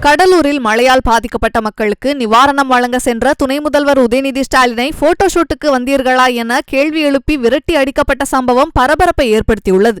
கடலூரில் மழையால் பாதிக்கப்பட்ட மக்களுக்கு நிவாரணம் வழங்க சென்ற துணை முதல்வர் உதயநிதி ஸ்டாலினை போட்டோஷூட்டுக்கு வந்தீர்களா என கேள்வி எழுப்பி விரட்டி அடிக்கப்பட்ட சம்பவம் பரபரப்பை ஏற்படுத்தியுள்ளது